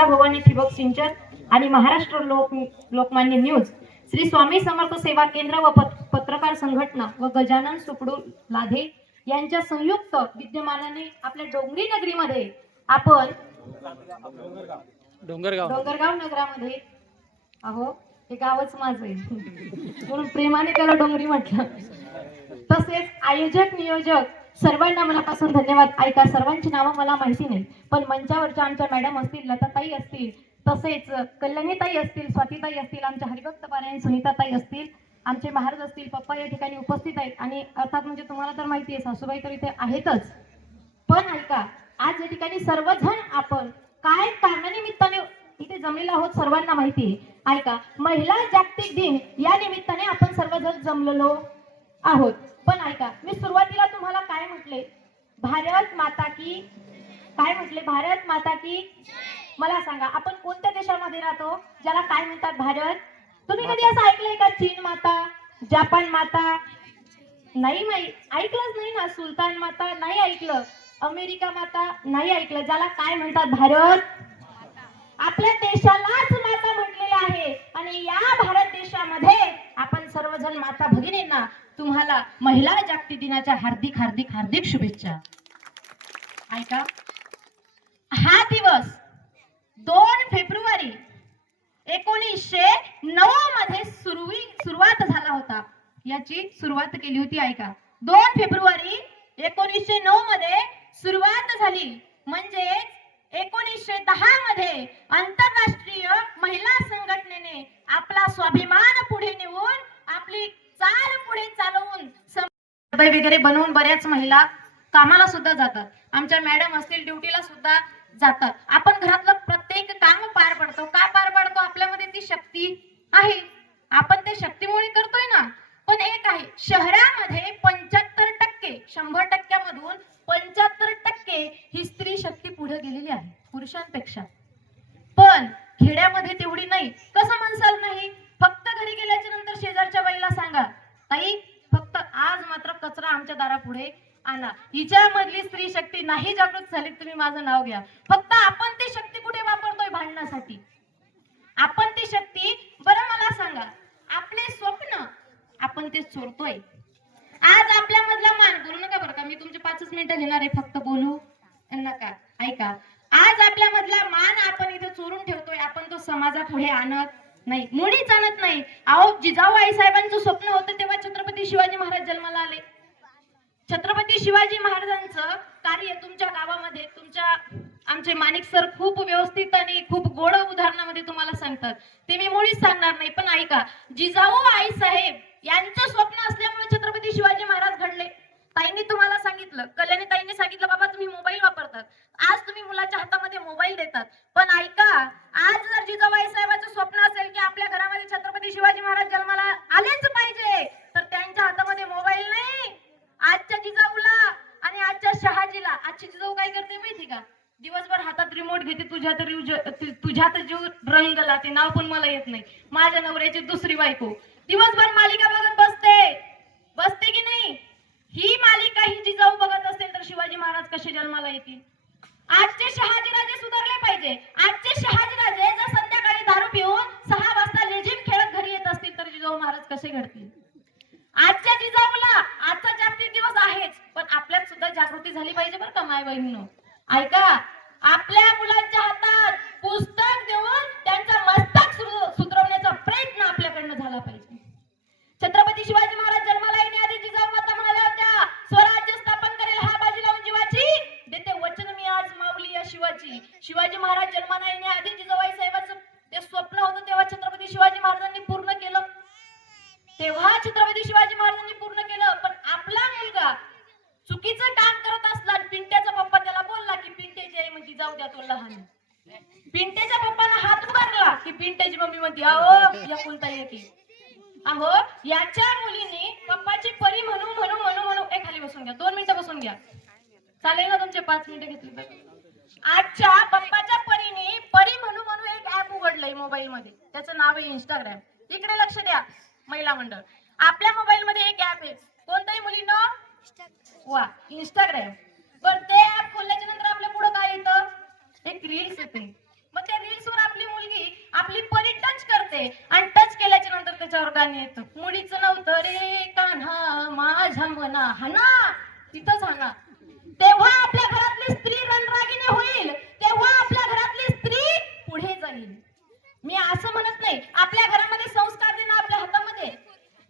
तुळजाभवानी ठिबक सिंचन आणि महाराष्ट्र लोकमान्य न्यूज, श्री स्वामी समर्थ सेवा केंद्र व पत्रकार संघटना व गजानन सुकडू लाधे यांच्या संयुक्त विद्यमानाने आपल्या डोंगरी नगरीमध्ये आपण डोंगरगाव नगरामध्ये अहो हे गावच माझं आहे म्हणून प्रेमाने त्याला डोंगरी म्हटलं. तसेच आयोजक नियोजक सर्वांना मनापासून धन्यवाद. ऐका, सर्वांची नावं मला माहिती नाही, पण मंचावरच्या आमच्या मॅडम असतील, लताताई असतील, तसेच कल्याणीताई असतील, स्वातीताई असतील, आमच्या हरिभक्त पारायण सुनीताताई असतील, आमचे महाराज असतील, पप्पा या ठिकाणी उपस्थित आहेत. आणि अर्थात म्हणजे तुम्हाला तर माहिती आहे सासूबाई तर इथे आहेतच. पण ऐका, आज या ठिकाणी सर्वजण आपण काय कारणानिमित्ताने इथे जमलेलो आहोत सर्वांना माहिती आहे. ऐका, महिला जागतिक दिन या निमित्ताने आपण सर्वजण जमलेलो आहोत. पण ऐका, मी सुरुवातीला तुम्हाला काय म्हटले, भारत माता की, काय म्हटले, भारत माता की. मला सांगा, आपण कोणत्या देशामध्ये राहतो ज्याला काय म्हणतात भारत? तुम्ही कधी असं ऐकलंय का चीन माता, जपान माता? नाही ऐकलंच नाही ना. सुलतान माता नाही ऐकलं, अमेरिका माता नाही ऐकलं. ज्याला काय म्हणतात भारत, आपल्या देशालाच माता म्हटलेलं आहे. आणि या भारत देशामध्ये आपण सर्वजण माता भगिनींना तुम्हाला महिला जागतिक दिनाच्या हार्दिक हार्दिक हार्दिक शुभेच्छा. ऐका, हा दिवस 2 फेब्रुवारी 1909 मध्ये सुरुवात झाला होता. याची सुरुवात केली होती. ऐका, 2 फेब्रुवारी 1909 मध्ये सुरुवात झाली. म्हणजे 1910 मध्ये आंतरराष्ट्रीय महिला संघटनेने आपला स्वाभिमान पुढे नेऊन आपली चाल पुढे चालवून वगैरे बनवून बऱ्याच महिला कामाला सुद्धा जातात. आमच्या मॅडम असतील ड्युटीला सुद्धा जातात. आपण घरातलं प्रत्येक काम पार पडतो. का पार पडतो? आपल्यामध्ये ती शक्ती आहे, आपण ते शक्तीमुळे करतोय ना. पण एक आहे, शहरामध्ये 75% 100% 75% ही स्त्री शक्ती पुढे गेलेली आहे पुरुषांपेक्षा. पण खेड्यामध्ये तेवढी नाही. कसं म्हणसाल नाही? फक्त घरी गेल्याच्या नंतर शेजारच्या बाईला सांगा, ताई फक्त आज मात्र कचरा आमच्या दारापुढे आणा. हिच्यामधली स्त्री शक्ती नाही जागृत झाली, तुम्ही माझं नाव घ्या. फक्त आपण ती शक्ती कुठे वापरतोय? भांडण्यासाठी. आपण ती शक्ती, बरं मला सांगा, आपले स्वप्न आपण ते चोरतोय. आज आपल्या मधला मान, बोलू नका बरं का, मी तुमचे 5 मिनिटं घेणार आहे, फक्त बोलू नका. ऐका, आज आपल्या मधला मान आपण इथे चोरून ठेवतोय. आपण तो समाजापुढे आणत नाही, मुळीच आणत नाही. अहो, जिजाऊ आई साहेबांचं स्वप्न होतं तेव्हा छत्रपती शिवाजी महाराज जन्माला आले. छत्रपती शिवाजी महाराजांचं कार्य तुमच्या गावामध्ये आमचे माणिक सर खूप व्यवस्थित आणि खूप गोड उदाहरणामध्ये तुम्हाला सांगतात. ते मी मुळीच सांगणार नाही. पण ऐका, जिजाऊ आई साहेब यांचं स्वप्न असल्यामुळे छत्रपती शिवाजी महाराज घडले. ताईंनी तुम्हाला सांगितलं, कल्याणी ताईंनी सांगितलं, बाबा तुम्ही मोबाईल वापरतात, आज तुम्ही मुलाच्या हातामध्ये मोबाईल देतात. पण ऐका, आज जर जिजाऊ आई साहेबांचं स्वप्न असेल की आपल्या घरामध्ये छत्रपती शिवाजी महाराज जन्माला आलेच पाहिजे, तर त्यांच्या हातामध्ये मोबाईल नाही. आजच्या जिजाऊला आणि आजच्या शहाजीला, आजची जिजाऊ काय करते माहिती का? दिवसभर हातात रिमोट घेते, तुझ्यात जीव रंगला, ते नाव पण मला येत नाही, माझ्या नवऱ्याची दुसरी बायको. दिवसभर मालिका बघत बसते की नाही? ही मालिका ही जिजाऊ बघत असेल तर शिवाजी महाराज कसे जन्माला येतील? आजचे शहाजीराजे सुधारले पाहिजे. आजचे शहाजीराजे जर संध्याकाळी दारू पिऊन 6 वाजता लेझिम खेळत घरी येत असतील तर जिजाऊ महाराज कसे घडतील? आजच्या जिजाऊला आजचा जागतिक दिवस आहेच, पण आपल्यात सुद्धा जागृती झाली पाहिजे बरं का माय बहिणींनो. ऐका, आपल्या मुलांच्या हातात पुस्तक देऊन त्यांचा मस्तक सुधरवण्याचा प्रयत्न आपल्याकडनं झाला पाहिजे. छत्रपती शिवाजी महाराज जन्माला येण्याआधी जिजाऊ माता म्हणाल्या होत्या, स्वराज्य स्थापन करेल हा बाजी लावून जीवाची, देते वचन मी आज माऊली या शिवाची. शिवाजी महाराज जन्माला येण्याआधी जिजाऊबाई साहेबांचं ते स्वप्न होतं, तेव्हा छत्रपती शिवाजी महाराजांनी पूर्ण केलं. पूर्ण केलं. पण आपला मुलगा चुकीचं काम करत असला, पिंट्याचा पप्पा त्याला बोलला की पिंट्याची आई म्हणती जाऊ द्या तो लहान. पिंट्याच्या पप्पाला हात उगारला की पिंट्याची मम्मी म्हणती अहो या कोणता येते. अहो, याच्या मुलीने पप्पाची परी म्हणू म्हणू म्हणू म्हणू खाली बसून घ्या, 2 मिनिटं बसून घ्या, चालेल ना? तुमचे 5 मिनिटं घेतली. आजच्या पप्पाच्या परीने परी म्हणू म्हणू एक ऍप उघडलंय मोबाईल मध्ये, त्याचं नाव आहे इंस्टाग्राम. इकडे लक्ष द्या महिला मंडळ, आपल्या मोबाईल मध्ये एक ऍप आहे, कोणताही मुलींनो? वा, इंस्टाग्राम. पण ते ऍप खोलल्याच्या नंतर आपल्या पुढे काय येतं? एक रील्स येते. मग त्या रील्स गाणं येतं, मुळीच नव्हतं रे कान्हा माझ्या मना हाना, तिथंच हाना. तेव्हा आपल्या घरातली स्त्री रणरागिणी होईल, तेव्हा आपल्या घरातली स्त्री पुढे जाईल. मी असं म्हणत नाही आपल्या घरामध्ये संस्कार देणं आपल्या हातामध्ये,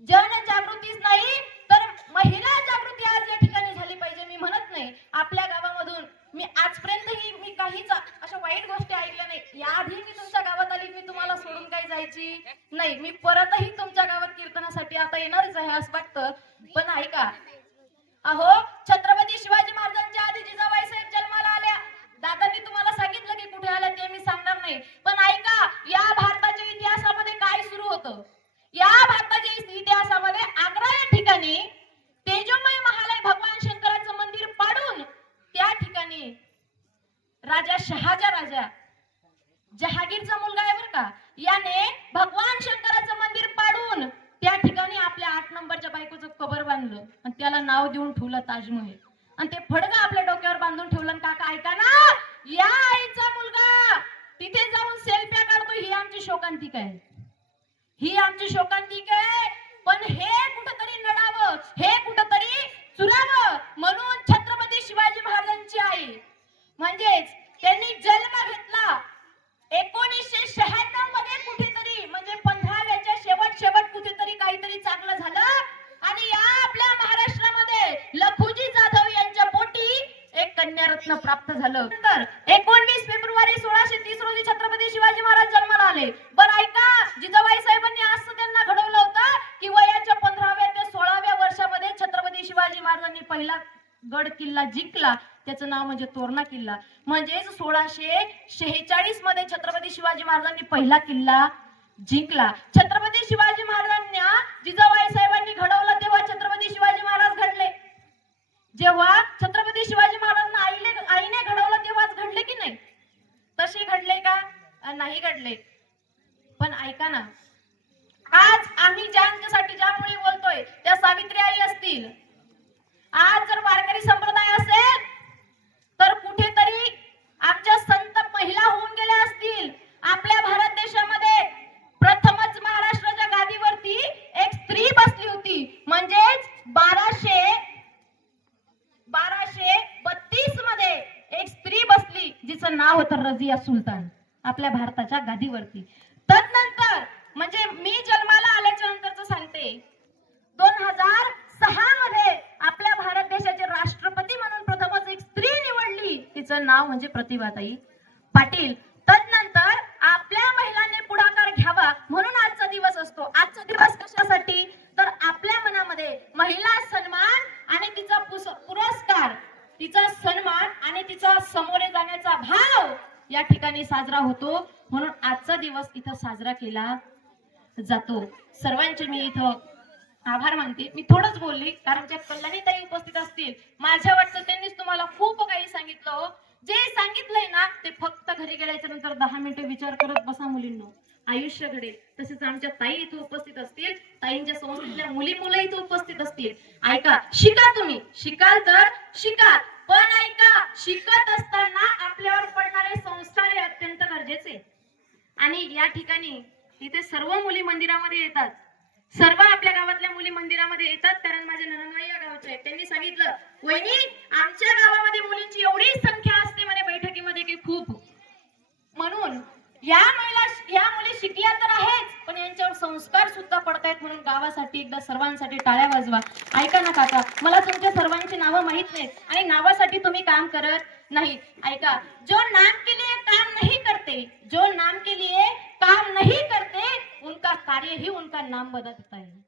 जनजागृतीच नाही तर महिला जागृती आज या ठिकाणी झाली पाहिजे. मी म्हणत नाही आपल्या गावामधून मी आजपर्यंतही मी काहीच अशा वाईट गोष्टी ऐकल्या नाही. याआधी मी तुमच्या गावात आली, मी तुम्हाला सोडून काही जायची नाही. मी परतही तुमच्या गावात कीर्तनासाठी आता येणारच आहे असं वाटतं. पण ऐका, अहो छत्रपती शिवाजी महाराजांच्या आधी जिजाबाई साहेब जन्माला आल्या. दादांनी तुम्हाला सांगितलं की कुठे आल्या ते मी सांगणार नाही, पण ऐका या भारताच्या इतिहासामध्ये काय सुरू होतं. या भारताच्या इतिहासामध्ये आग्रा या ठिकाणी तेजोमय महालय भगवान शंकराचं मंदिर पाडून त्या ठिकाणी राजा राजा जहागीरचा मुलगा आहे बरं का, याने भगवान शंकराचं मंदिर पाडून त्या ठिकाणी आपल्या 8 नंबरच्या बायकोचं कबर बांधलं आणि त्याला नाव देऊन ठेवलं ताजमहल. आणि ते फडकं आपल्या डोक्यावर बांधून ठेवलं. काका ऐका ना, या आईचा मुलगा तिथे जाऊन सेल्फ्या काढतो, ही आमची शोकांतिका आहे, ही आमची शोकांतिका आहे. पण हे कुठंतरी नडावं, हे कुठंतरी चुरावं म्हणून छत्रपती शिवाजी महाराजांची आई म्हणजेच त्यांनी जन्म घेतला 1996 मध्ये कुठेतरी, म्हणजे 15व्याच्या शेवट कुठेतरी काहीतरी चांगलं झालं आणि या आपल्या महाराष्ट्रामध्ये लखुजी जाधव यांच्या पोटी एक कन्यारत्न प्राप्त झालं. तर 19 फेब्रुवारी 1630 रोजी छत्रपती शिवाजी महाराज जन्माला आले. बरं ऐका, जिजाबाई साहेबांनी असं त्यांना घडवलं होतं की वयाच्या 15व्या ते 16व्या वर्षामध्ये छत्रपती शिवाजी महाराजांनी पहिला गड किल्ला जिंकला, त्याचं नाव म्हणजे तोरणा किल्ला. म्हणजेच 1646 मध्ये छत्रपती शिवाजी महाराजांनी पहिला किल्ला जिंकला. छत्रपती शिवाजी महाराजांना जिजाबाई साहेबांनी घडवलं तेव्हा छत्रपती शिवाजी महाराज घडले. जेव्हा छत्रपती शिवाजी महाराजांना आईने घडवलं तेव्हाच घडले की नाही? तसे घडले का? नाही घडले. पण ऐका ना, आज आम्ही ज्यांच्यासाठी ज्यामुळे बोलतोय त्या सावित्री आई असतील, आज जर वारकरी संप्रदाय असेल तर कुठेतरी आमच्या संत महिला होऊन गेल्या असतील. आपल्या भारत देशामध्ये प्रथमच महाराष्ट्राच्या गादीवरती एक स्त्री बसली होती, म्हणजेच 1232 मध्ये एक स्त्री बसली जिचं नाव होतं रजिया सुलतान आपल्या भारताच्या गादीवरती. तदनंतर म्हणजे मी जन्माला आल्याच्या नंतरच सांगते, 2006 मध्ये आपल्या भारत देशाचे राष्ट्रपती म्हणून प्रथमच एक स्त्री निवडली, तिचं नाव म्हणजे प्रतिभाताई पाटील. तदनंतर आपल्या महिलांनी पुढाकार घ्यावा म्हणून आजचा दिवस असतो. आजचा दिवस कशासाठी? तर आपल्या मनामध्ये महिला सन्मान आणि तिचा पुरस्कार, तिचा सन्मान आणि तिचा समोरे जाण्याचा भाव या ठिकाणी साजरा होतो. म्हणून आजचा दिवस इथं साजरा केला जातो. सर्वांचे मी इथं आभार मानते. मी थोडंच बोलली कारण त्या कल्याणीताई उपस्थित असतील. माझ्या वाटतं त्यांनीच तुम्हाला खूप काही सांगितलं. जे सांगितलंय ना ते फक्त घरी गेल्याच्या नंतर 10 मिनिटं विचार करत बसा मुलींनो, आयुष्य घडेल. तसेच आमच्या ताई इथे उपस्थित असतील, ताईंच्या संस्थेतल्या मुलं इथे उपस्थित असतील. ऐका, शिका, तुम्ही शिकाल तर शिका, पण ऐका, शिकत असताना आपल्यावर पडणारे संस्कार हे अत्यंत गरजेचे. आणि या ठिकाणी इथे सर्व मुली मंदिरामध्ये येतात, सर्व आपल्या गावातल्या मुली मंदिरामध्ये येतात कारण माझ्या ननंदबाई या गावच्या आहेत. त्यांनी सांगितलं, वहिनी आमच्या गावामध्ये मुलींची एवढी संख्या असते म्हणे बैठकीमध्ये की खूप. म्हणून या मुली शिकल्या तर आहेच, पण यांच्यावर संस्कार सुद्धा पडतायत. म्हणून गावासाठी एकदा सर्वांसाठी टाळ्या वाजवा. ऐका ना काका, मला तुमच्या सर्वांची नावं माहित नाहीत आणि नावासाठी तुम्ही काम करत नाही. ऐका, जो नाम के लिए काम नहीं करते, जो नाम के लिए काम नहीं करते, उनका कार्य ही उनका नाम बदलता है.